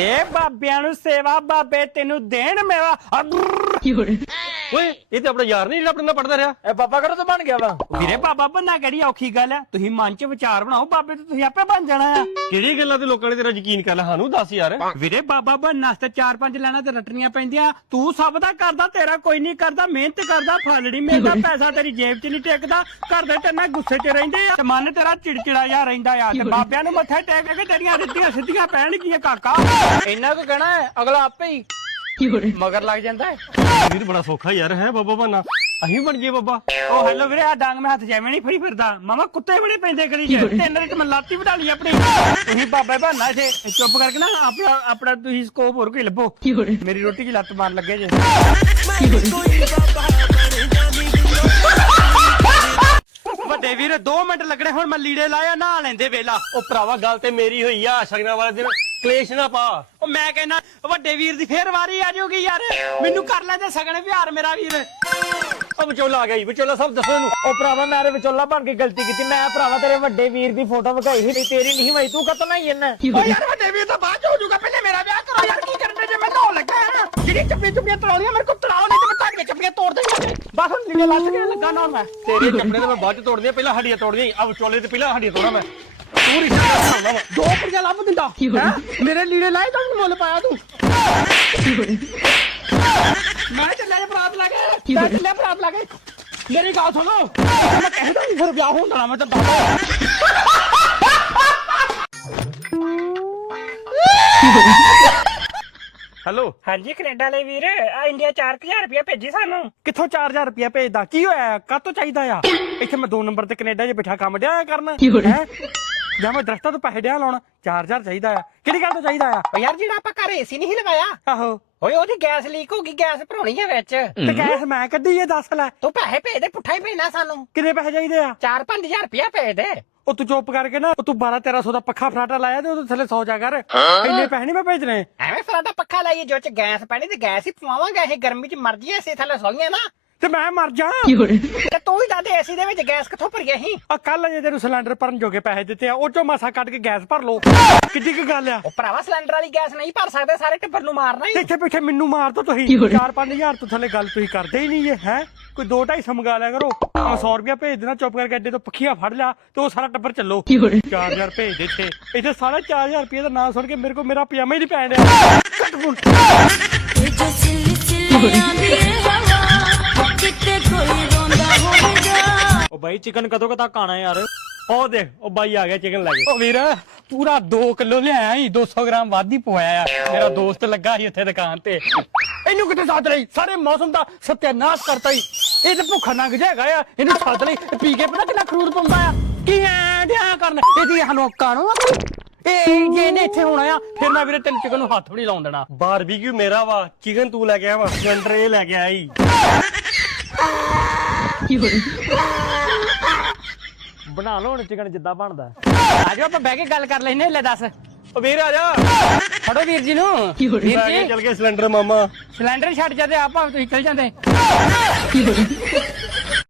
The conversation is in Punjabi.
ਦੇ ਬਾਬਿਆਂ ਨੂੰ ਸੇਵਾ ਬਾਬੇ ਤੈਨੂੰ ਦੇਣ ਮੇਵਾ ਓਏ ਇਹ ਤੇ ਆਪਣਾ ਯਾਰ ਨਹੀਂ ਜਿਹੜਾ ਆਪਣੇ ਨਾਲ ਪੜਦਾ ਰਿਹਾ। ਇਹ ਬਾਬਾ ਕਰੋ ਤਾਂ ਬਣ ਗਿਆ ਵਾ। ਵੀਰੇ ਬਾਬਾ ਬੰਨਾ ਕਿਹੜੀ ਔਖੀ ਗੱਲ ਹੈ ਤੁਸੀਂ ਮਨ 'ਚ ਵਿਚਾਰ ਬਣਾਓ ਬਾਬੇ ਤੇ ਤੁਸੀਂ ਆਪੇ ਬਣ ਜਾਣਾ ਆ। ਕਿਹੜੀ ਗੱਲਾਂ ਤੇ ਲੋਕਾਂ ਨੇ ਤੇਰਾ ਯਕੀਨ ਕਰ ਲਿਆ? ਸਾਨੂੰ ਦੱਸ ਯਾਰ। ਵੀਰੇ ਬਾਬਾ ਬਣਨ ਚਾਰ ਪੰਜ ਲੈਣਾ ਤੇ ਰੱਟਣੀਆਂ ਪੈਂਦੀਆਂ। ਤੂੰ ਸਭ ਦਾ ਕਰਦਾ ਤੇਰਾ ਕੋਈ ਨਹੀਂ ਕਰਦਾ ਮਿਹਨਤ ਕਰਦਾ ਫਲ ਨਹੀਂ ਮਿਲਦਾ ਪੈਸਾ ਤੇਰੀ ਜੇਬ 'ਚ ਨਹੀਂ ਟਿਕਦਾ ਘਰ ਦੇ ਤੇਰੇ ਨਾਲ ਗੁੱਸੇ 'ਚ ਰਹਿੰਦੇ ਆ। ਤੇ ਮਨ ਤੇਰਾ ਚਿੜਚਿੜਾ ਜਾ ਰਹਿੰਦਾ ਆ ਤੇ ਬਾਬਿਆਂ ਨੂੰ ਮੱਥੇ ਟੇਕ ਕੇ ਤੇਰੀਆਂ ਰਿੱਧੀਆਂ ਸਿੱਧੀਆਂ ਪੈਣਗੀਆਂ ਕਾਕਾ। ਇੰਨਾ ਕੁ ਕਹਿਣਾ ਹੈ ਅਗਲਾ ਆਪੇ ਹੀ ਮਗਰ ਲੱਗ ਜਾਂਦਾ ਹੈ। ਵੀਰ ਬੜਾ ਸੌਖਾ ਯਾਰ ਹੈ ਬਾਬਾ ਬਾਨਾ ਅਸੀਂ ਬਣ ਗਏ ਬਾਬਾ। ਉਹ ਹੈਲੋ ਵੀਰੇ ਆ ਡਾਂਗ ਮੈਂ ਹੱਥ ਜਿਵੇਂ ਨਹੀਂ ਫੜੀ ਫਿਰਦਾ। ਮਾਮਾ ਕੁੱਤੇ ਬੜੇ ਪੈਂਦੇ ਗਲੀ 'ਚ ਤਿੰਨ ਰਿਟ ਮੈਂ ਲਾਤੀ ਵਢਾ ਲਈ ਆਪਣੀ। ਤੁਸੀਂ ਬਾਬਾ ਬਹਾਨਾ ਇਥੇ ਚੁੱਪ ਕਰਕੇ ਨਾ ਆਪਣਾ ਆਪਣਾ ਤੁਸੀਂ ਸਕੋਪ ਹੋਰ ਕੋਈ ਲੱਭੋ। ਮੇਰੀ ਰੋਟੀ 'ਚ ਲੱਤ ਮਾਰਨ ਲੱਗੇ ਜੇ। ਵੱਡੇ ਵੀਰ 2 ਮਿੰਟ ਲੱਗਣੇ ਹੁਣ ਮੈਂ ਲੀੜੇ ਲਾਇਆ ਨਹਾ ਲੈਂਦੇ ਵੇਲਾ। ਉਹ ਭਰਾਵਾ ਗੱਲ ਤੇ ਮੇਰੀ ਹੋਈ ਆ ਸ਼ਗਨਾਂ ਵਾਲੇ ਦਿਨ। ਕਲੇਸ਼ ਨਾ ਪਾ। ਮੈਂ ਕਹਿੰਦਾ ਵੱਡੇ ਵੀਰ ਦੀ ਫੇਰ ਵਾਰੀ ਆ ਜਾਊਗੀ ਯਾਰ। ਮੈਨੂੰ ਕਰ ਲੈ ਤੇ ਸਗਣ ਵਿਹਾਰ ਮੇਰਾ ਵੀਰ। ਉਹ ਵਿਚੋਲਾ ਆ ਗਿਆ ਜੀ ਵਿਚੋਲਾ ਸਭ ਦੱਸੋ ਇਹਨੂੰ। ਉਹ ਭਰਾਵਾ ਮੈਂ ਤੇ ਵਿਚੋਲਾ ਬਣ ਕੇ ਗਲਤੀ ਕੀਤੀ। ਮੈਂ ਭਰਾਵਾ ਤੇਰੇ ਵੱਡੇ ਵੀਰ ਦੀ ਫੋਟੋ ਵਿਖਾਈ ਸੀ। ਤੇਰੀ ਨਹੀਂ ਹੋਈ ਤੂੰ ਕਤਲ ਨਹੀਂ ਇਹਨਾਂ ਓ ਯਾਰ ਵੱਡੇ ਵੀਰ ਤਾਂ ਬਾਅਦ ਚ ਹੋ ਜਾਊਗਾ। ਪਹਿਲੇ ਮੇਰਾ ਵਿਆਹ ਕਰੋ ਯਾਰ ਕੀ ਕਰਨ ਦੇ ਜੇ? ਮੈਂ ਧੋ ਲੱਗਾ ਆ ਜਿਹੜੀ ਚੱਪੀਆਂ ਚੁੱਪੀਆਂ ਤੜਾਉਣੀਆਂ ਮੇਰੇ ਕੋਲ ਤੜਾਓ ਨਹੀਂ ਤੇ ਮੈਂ ਤੁਹਾਡੀਆਂ ਚੱਪੀਆਂ ਤੋੜ ਦੇਣੀਆਂ ਬਸ ਹੁਣ ਲੀੜੇ ਲੱਸ ਕੇ ਲੱਗਾ ਨਾ ਹੁਣ ਮੈਂ। ਤੇਰੇ ਕੱਪੜੇ ਤੇ ਮੈਂ ਬਾਅਦ ਚ ਤੋੜਦੀਆਂ ਪਹਿਲਾਂ ਹੱਡੀਆਂ ਤੋੜਦੀਆਂ ਆ ਵਿਚੋਲੇ ਤੇ ਪਹਿਲਾਂ ਹੱਡੀਆਂ ਤੋੜਾਂ ਮੈਂ। ਤੂੰ ਰਿਸ਼ਤਾ ਬਣਾਉਂਦਾ ਵਾ ਦੋ ਪੁੜੀਆਂ ਲੱਭ ਦਿੰਦਾ। ਹੈਂ? ਮੇਰੇ ਲੀੜੇ ਲਾਏ ਤਾਂ ਮੁੱਲ ਪਾਇਆ ਤੂੰ। ਮੈਂ ਚੱਲਿਆ ਜੇ ਬਰਾਤ ਲਾ ਕੇ। ਮੈਂ ਚੱਲਿਆ ਬਰਾਤ ਲਾ ਕੇ। ਮੇਰੀ ਗੱਲ ਸੁਣੋ। ਮੈਂ ਕਹਿੰਦਾ ਨਹੀਂ ਫਿਰ ਵਿਆਹ ਹੁੰਦਾ ਮੈਂ ਤਾਂ ਦੱਸਦਾ ਹੈਲੋ। ਹਾਂਜੀ ਕੈਨੇਡਾ ਲਈ ਵੀਰ ਆ ਇੰਡੀਆ 4000 ਰੁਪਏ ਭੇਜੀ ਸਾਨੂੰ। ਕਿੱਥੋਂ 4000 ਰੁਪਏ ਭੇਜਦਾ? ਕੀ ਹੋਇਆ? ਕਾਤੋਂ ਚਾਹੀਦਾ ਆ? ਇੱਥੇ ਮੈਂ 2 ਨੰਬਰ ਤੇ ਕੈਨੇਡਾ 'ਚ ਬਿਠਾ ਕੰਮ ਡਿਆ ਕਰਨ। ਹੈਂ? ਜਾਂ ਮੈਂ ਦਰਖਤਾਂ ਤੋਂ ਪੈਸੇ ਡਿਆ ਲਾਉਣ 4000 ਚਾਹੀਦਾ ਆ। ਕਿਹੜੀ ਗੱਲ ਤੋਂ ਚਾਹੀਦਾ ਆ? ਓ ਯਾਰ ਜਿਹੜਾ ਆਪਾਂ ਘਰ ਏਸੀ ਨਹੀਂ ਲਗਾਇਆ? ਆਹੋ। ਓਏ ਉਹਦੀ ਗੈਸ ਲੀਕ ਹੋ ਗਈ ਗੈਸ ਭਰਾਉਣੀ ਹੈ ਵਿੱਚ। ਤੇ ਗੈਸ ਮੈਂ ਕੱਢੀ ਇਹ ਦੱਸ ਲੈ। ਤੂੰ ਪੈਸੇ ਭੇਜ ਦੇ ਪੁੱਠਾ ਹੀ ਭੇਜਣਾ ਸਾਨੂੰ। ਕਿੰਨੇ ਪੈਸੇ ਚਾਹੀਦੇ ਆ? 4-5000 ਰੁਪਇਆ ਭੇਜ ਦੇ ਉਹ ਤੂੰ ਚੁੱਪ ਕਰਕੇ ਨਾ ਉਹ ਤੂੰ 12 1300 ਦਾ ਪੱਖਾ ਫਰਾਟਾ ਲਾਇਆ ਤੇ ਉਹਦੇ ਥੱਲੇ ਸੌ ਜਾ ਕਰ। ਇੰਨੇ ਪੈਸੇ ਨਹੀਂ ਮੈਂ ਭੇਜਣੇ। ਐਵੇਂ ਫਰਾਟਾ ਪੱਖਾ ਲਾਈਏ ਜੋ ਚ ਗੈਸ ਪੈਣੀ ਤੇ ਗੈਸ ਹੀ ਪਵਾਵਾਂਗੇ ਇਹ ਗਰਮੀ ਚ ਮਰ ਜੀਏ ਏਸੀ ਥੱਲੇ ਸੌਈਏ ਨਾ। ਤੇ ਮੈਂ ਮਰ ਜਾ। ਤੇ ਤੂੰ ਹੀ ਦੱਸ ਏਸੀ ਦੇ ਵਿੱਚ ਗੈਸ ਕਿੱਥੋਂ ਭਰੀਏ ਸੀ ਆ ਕੱਲ ਜੇ ਤੈਨੂੰ ਸਿਲੰਡਰ ਭਰਨ ਜੋਗੇ ਪੈਸੇ ਦਿੱਤੇ ਆ ਉਹ ਚੋਂ ਮਾਸਾ ਕੱਢ ਕੇ ਗੈਸ ਭਰ ਲੋ ਕਿੱਡੀ ਕੁ ਗੱਲ ਆ? ਉਹ ਭਰਾਵਾ ਸਿਲੰਡਰ ਵਾਲੀ ਗੈਸ ਨਹੀਂ ਭਰ ਸਕਦੇ ਸਾਰੇ ਟੱਬਰ ਨੂੰ ਮਾਰਨਾ ਹੀ। ਇੱਥੇ ਪਿੱਛੇ ਮੈਨੂੰ ਮਾਰ ਦੋ ਤੁਸੀਂ। 4-5000 ਤੋਂ ਥੱਲੇ ਗੱਲ ਤੁਸੀਂ ਕਰਦੇ ਹੀ ਨਹੀਂ ਇਹ ਹੈ? ਕੋਈ 2-250 ਮੰਗਾ ਲਿਆ ਕਰੋ। ਆ 100 ਰੁਪਇਆ ਭੇਜ ਦੇਣਾ ਚੁੱਪ ਕਰਕੇ ਅੱਡੇ ਤੋਂ ਪੱਖੀਆਂ ਫੜ ਲਿਆ ਤੇ ਉਹ ਸਾਰਾ ਟੱਬਰ ਚੱਲੋ। 4000 ਭੇਜ ਦੇ ਇੱਥੇ। ਇੱਥੇ ਸਾਰਾ 4000 ਰੁਪਏ ਦਾ ਨਾਂ ਸੁਣ ਕੇ ਮੇਰੇ ਕੋਲ ਮੇਰਾ ਪਜਾਮਾ ਹੀ ਨਹੀਂ ਪੈਣ ਡਿਆ। ਕੱਟ ਫੋਨ ਬਾਈ ਚਿਕਨ ਕਦੋਂ ਕੁ ਤੱਕ ਆਣਾ ਯਾਰ? ਉਹ ਦੇਖ ਉਹ ਬਾਈ ਆ ਗਿਆ ਚਿਕਨ ਲੈ ਕੇ। ਉਹ ਵੀਰ ਪੂਰਾ 2 ਕਿਲੋ ਲਿਆਇਆ ਸੀ 200 ਗ੍ਰਾਮ ਵੱਧ ਹੀ ਪਵਾਇਆ ਆ। ਮੇਰਾ ਦੋਸਤ ਲੱਗਾ ਸੀ ਉੱਥੇ ਦੁਕਾਨ ਤੇ। ਇਹਨੂੰ ਕਿੱਥੇ ਸਾਥ ਲਈ? ਸਾਰੇ ਮੌਸਮ ਦਾ ਸਤਿਆਨਾਸ਼ ਕਰਤਾ ਹੀ ਇਹ ਤੇ ਭੁੱਖਾ ਨੰਗ ਜਾਏਗਾ ਆ ਇਹਨੂੰ ਸਾਥ ਲਈ। ਪੀ ਕੇ ਪਤਾ ਕਿੰਨਾ ਖਰੂਰ ਪਾਉਂਦਾ ਆ? ਕੀ ਐ ਡਿਆ ਕਰਨ? ਇਹਦੀ ਆ ਕੋਈ ਇਹ ਜੇ ਇਹਨੇ ਇੱਥੇ ਹੋਣਾ ਆ ਫਿਰ ਮੈਂ ਵੀਰੇ ਤੈਨੂੰ ਚਿਕਨ ਨੂੰ ਹੱਥ ਵੀ ਨਹੀਂ ਲਾਉਣ ਦੇਣਾ। ਬਾਰਬੀਕਿਊ ਮੇਰਾ ਵਾ ਚਿਕਨ ਤੂੰ ਲੈ ਕੇ ਆਵਾ ਸਿਲੰਡਰ ਇਹ ਲੈ ਕੇ ਆਈ। ਬਣਾ ਲਓ ਹੁਣ ਚਿਕਨ ਜਿੱਦਾਂ ਬਣਦਾ। ਆ ਜਾਓ ਆਪਾਂ ਬਹਿ ਕੇ ਗੱਲ ਕਰ ਲੈਨੇ ਲੈ ਦੱਸ। ਉਹ ਵੀਰ ਆ ਜਾ। ਫੜੋ ਵੀਰ ਜੀ ਨੂੰ। ਵੀਰ ਲੈ ਕੇ ਜੀ ਚੱਲ ਗਏ ਸਿਲੰਡਰ ਮਾਮਾ। ਸਿਲੰਡਰ ਛੱਡ ਜਾਂਦੇ ਆਪਾਂ ਤੁਸੀਂ ਚਲ ਜਾਂਦੇ।